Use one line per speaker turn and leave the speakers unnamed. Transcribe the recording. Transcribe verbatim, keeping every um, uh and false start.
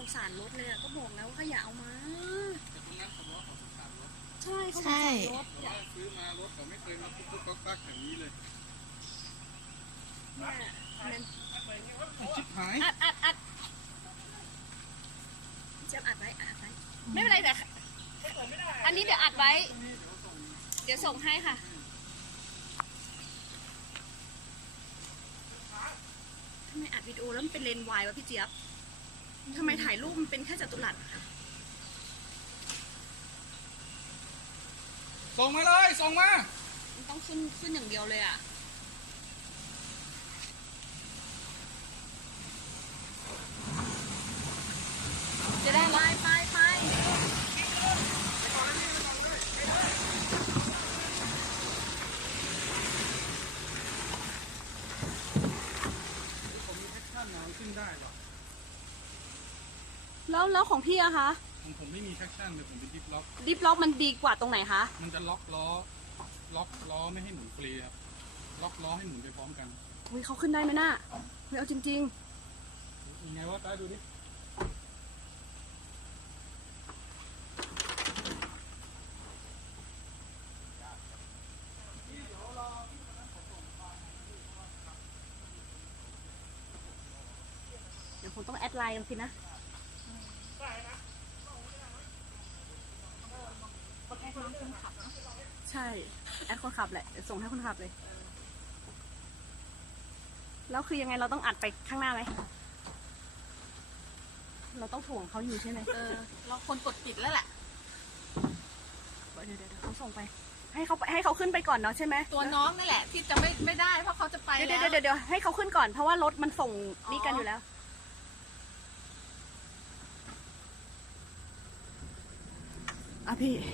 สารรถเลยอะก็บอกแล้วว่าก็อย่าเอามา
แต่ตรงนั้นเขาบอกเขาสงสารรถ
ใช่เขาสงสารรถ
แต่ว่าซื้อมารถเขาไม่เคยมาปุ๊บปุ๊บปั๊บปั๊บอย่างนี้เลย
เนี่ยมัน
ชิบหาย
อัดอัดอัดเจี๊ยบอัดไว้อัดไว้ไม่เป็นไรแต่อันนี้เดี๋ยวอัดไว้เดี๋ยวส่งให้ค่ะทำไมอัดวิดีโอแล้วมันเป็นเลนส์วายวะพี่เจี๊ยบทำไมถ่ายรูปมันเป็นแค่จัตุรัสอะคะ
ส่งมาเลยส่งมา
มันต้องขึ้นขึ้นอย่างเดียวเลยอ่ะจะได้ไปไปไป
ผมมีแอคชั่นนะขึ้นได้หรอ
แล้วแล้วของพี่อะคะ
ของผมไม่มีแท็กชั่นเลยผมเป็นดิฟล็อก
ดิฟล็อกมันดีกว่าตรงไหนคะ
มันจะล็อกล้อล็อกล้อไม่ให้หมุนฟรีครับล็อกล้อให้หมุนไปพร้อมกัน
อุ้ยเขาขึ้นได้ไหมน่ะไม่เอาจริง
ยังไงวะตาดูดิ
ๆเดี๋ยวผมต้องแอดไลน์กันสินะใช่แอดคนขับแหละเดี๋ยวส่งให้คนขับเลยแล้วคือยังไงเราต้องอัดไปข้างหน้าไหมเราต้องถ่วงเขาอยู่ใช่ไหม
เออเราคนกดปิดแล้วแหละ
เดี๋ยวเดี๋ยวเขาส่งไป ให้เขาให้เขาขึ้นไปก่อนเนาะใช่ไหม
ตัวน้องนั่นแหละที่จะไม่ไม่ได้เพราะเขาจะไป
เดี๋ยว
แล้ว
เดี๋ยวเดี๋ยวให้เขาขึ้นก่อนเพราะว่ารถมันส่งนี่กันอยู่แล้วอ่ะพี่